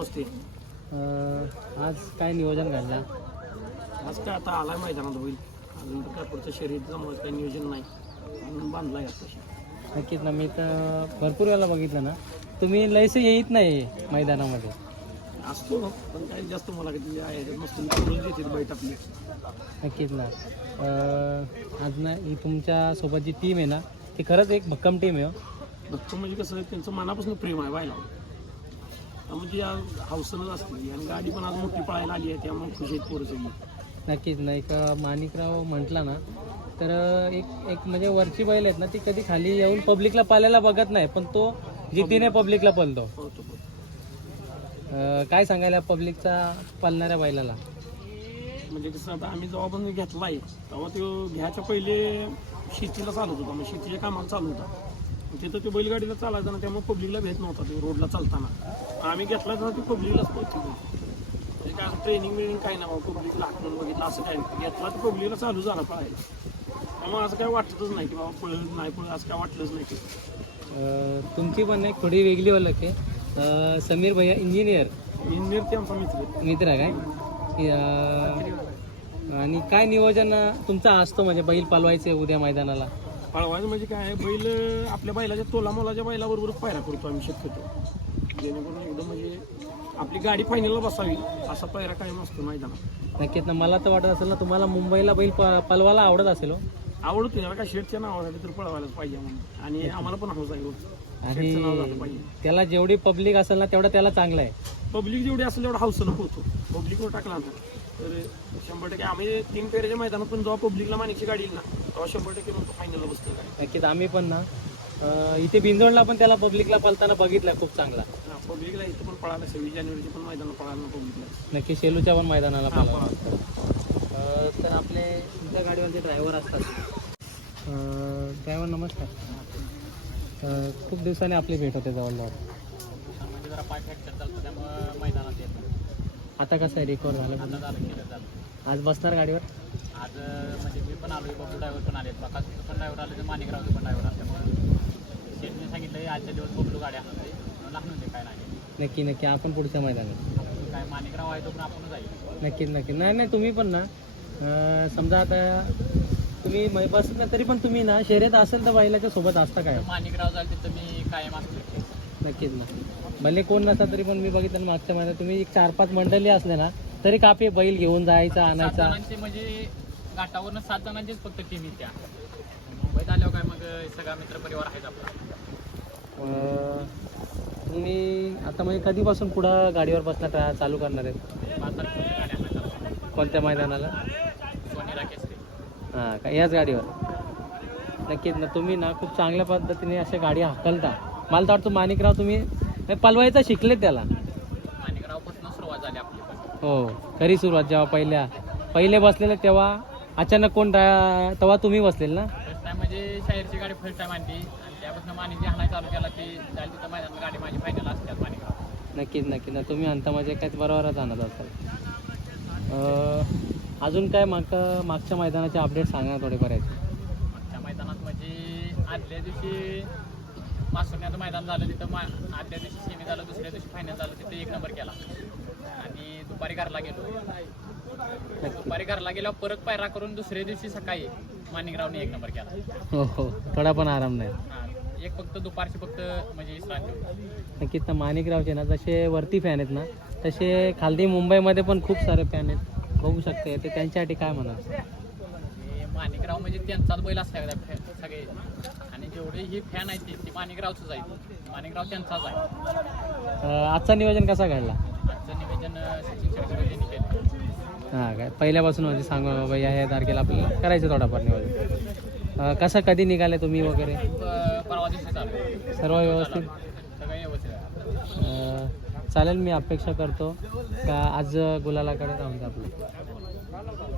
अं, आज काय नियोजन घडलं? आज काय आता आलाय मैदानात होईल. अजून तर काय पुढचं शर्यत जमवत काही नियोजन नाही. म्हणून बांधलाय आता. नक्कीच ना मी तर भरपूर वेळा बघितलं ना. तुम्ही लयसे येत नाही मैदानामध्ये. असतो पण काही जास्त मला करून देते बैठ आपली. नक्कीच ना. अं, आज ना ही तुमच्यासोबत जी टीम आहे ना ती खरंच एक भक्कम टीम आहे हो. बघतो म्हणजे कसं त्यांचं मनापासून प्रेम आहे व्हायला आज हौसनच असते आणि गाडी पण आज मोठी पळायला आली आहे त्यामुळे खुश आहेत पोरं सगळी. नक्कीच ना एक माणिकराव म्हटला ना तर एक एक म्हणजे वरची बैल आहेत ना ती कधी खाली येऊन पब्लिकला पालायला बघत नाही पण तो जितीने पब्लिकला पलतो अं, काय सांगायला पब्लिकचा पलणाऱ्या बैलाला? म्हणजे कसं आता आम्ही जेव्हा पण घेतलाय तेव्हा तो घ्यायच्या पहिले शेतीला चालत होता. म्हणजे शेतीच्या कामाला चालू होता. तिथं तो बैलगाडीला चालायचा ना त्यामुळे पब्लिकला भेट नव्हता तो रोडला चालताना. आम्ही घेतला तर ती पब्लिकलाच पोहोचली म्हणजे काय असं ट्रेनिंग बिनिंग काही नाही पब्लिकला हाकलून बघितलं असं नाही. घेतला तर पब्लिकला चालू झाला पळायला. त्यामुळे असं काय वाटतच नाही की बाबा पळत नाही पळत असं काय वाटलंच नाही. की अं, तुमची पण एक थोडी वेगळी ओळख आहे. अं, समीर भैया इंजिनियर इंजिनियर ते आमचा मित्र आहे. मित्र आहे काय? की, अं, आणि काय नियोजन तुमचा असतो म्हणजे बैल पालवायचे उद्या मैदानाला? पळवायचं म्हणजे काय आहे बैल आपल्या बैलाच्या तोला मोलाच्या बैलाबरोबर पायरा करतो आम्ही शक्यतो. जेणेकरून एकदम म्हणजे आपली गाडी फायनलला बसावी असा पायरा कायम असतो मैदानात. नक्कीच ना मला तर वाटत असेल ना तुम्हाला मुंबईला बैल प- पलवायला आवडत असेल हो. आवडतो ना का शेटच्या नावासाठी तर पळवायलाच पाहिजे म्हणून. आणि आम्हाला पण हौस आहे रोज आणि त्याला जेवढी पब्लिक असेल ना तेवढं त्याला चांगलं आहे. पब्लिक जेवढी असेल तेवढा हौसनं पोहोचतो पब्लिकवर टाकला ना तर शंभर टक्के आम्ही तीन फेऱ्याच्या मैदानात पण जेव्हा पब्लिकला मानिकची गाडी येईल ना शंभर टक्के म्हणतो फायनलला बसतो गाडी नक्कीच आम्ही पण ना. अं, इथे बिंजोडला पण त्याला पब्लिकला पलताना बघितलं खूप चांगला. पब्लिकला इथं पण पळाला सव्वीस जानेवारीची पण मैदानात पळाला ना पब्लिकला नक्की शेलूच्या पण मैदानाला हा, पळाला. पळाला. अं, तर आपले तुमच्या गाडीवरचे ड्रायव्हर असतात. ड्रायव्हर नमस्कार. अं, खूप दिवसांनी आपली भेट होते जवळजवळ. म्हणजे जरा पाय फ्रॅक्चर चालतं त्यामुळे मैदानात येत आता कसं आहे रिकवर झालं. आता झालं केलं झालं. आज बसणार गाडीवर? आज म्हणजे मी पण आलो बबलू ड्रायव्हर पण आले प्रकाश पण ड्रायव्हर आले तर माणिकरावचे पण ड्रायव्हर असल्यामुळे शेटने सांगितलं आजच्या दिवस बबलू गाड्या आणते लागून दे काय नाही. नक्की नक्की. आपण पुढच्या मैदानात. काय माणिकराव आहे तो पण आपण जाईल नक्कीच नक्की नाही नाही तुम्ही पण ना. अं, समजा आता तुम्ही मै- बसत ना तरी पण तुम्ही ना शर्यत असेल तर बैलाच्या सोबत असता काय? माणिकराव जाईल तिथं मी कायम असतो. नक्कीच ना भले कोण नसता तरी पण मी बघितलं ना मागच्या महिन्यात तुम्ही एक चार पाच मंडळी असले ना तरी कापी बैल घेऊन जायचा आणायचा. जणांचे म्हणजे घाटावरनं सात जणांचेच फक्त टीम येत्या. मुंबईत आल्यावर काय मग सगळा मित्र परिवार आहेच आपला? तुम्ही आता म्हणजे कधीपासून पुढं गाडीवर बसणार ट्रा- चालू करणार आहेत कोणत्या मैदानाला? हां का याच गाडीवर? नक्कीच ना तुम्ही ना खूप चांगल्या पद्धतीने अशा गाडी हाकलता. मला तर वाटतं माणिकराव तुम्ही पलवायचं शिकले त्याला. माणिकरावपासून सुरुवात झाली आपली हो खरी सुरुवात जेव्हा पहिल्या पहिले बसलेले तेव्हा अचानक कोण ड्रा- तेव्हा तुम्ही बसलेल ना? फर्स्ट टाइम म्हणजे शाहीरची गाडी फर्स्ट टाइम आणली. आणि त्यापासून माणिक हाणाय चालू केला ती जाईल तिथं मैदानात गाडी माझी फायनल असतात माणिकराव नक्कीच नक्कीच. ना तुम्ही आणता म्हणजे काय बरोबरच आणत असाल. अं, अजून काय माग मागच्या मैदानाचे अपडेट सांगा थोडेफार आहेत मागच्या मैदानात म्हणजे आदल्या दिवशी मासुण्याचं मैदान झालं तिथं मा आदल्या दिवशी सेमी झालं दुसऱ्या दिवशी फायनल झालं तिथं एक नंबर केला. आणि दुपारी घरला गेलो. दुपारी घरला गेल्यावर परत पायरा करून दुसऱ्या दिवशी सकाळी माणिकरावने एक नंबर केला. हो हो. थोडा पण आराम नाही. हा एक फक्त दुपारची फक्त म्हणजे विश्रांती होती. नक्कीच ना माणिकरावचे ना जसे वरती फॅन आहेत ना तसे खालती मुंबईमध्ये पण खूप सारे फॅन आहेत. बघू शकते ते त्यांच्यासाठी काय म्हणा आणि माणिकराव म्हणजे त्यांचाच बैल असल्या सगळे? आणि जेवढे ही फॅन आहेत ते- ते माणिकरावचंच आहे माणिकराव त्यांचाच आहे. आजचा नियोजन कसा घडला? आजचं निवेदन अं, सचिन शिरसाट यांनी केलं. हां काय? पहिल्यापासून म्हणजे सांगा बाबा या या तारखेला आपल्याला करायचं थोडाफार अं, कसं कधी निघाले तुम्ही वगैरे? सर्व व्यवस्थित? चालेल मी अपेक्षा करतो. का आज गुलालाकडे राहून आपलं?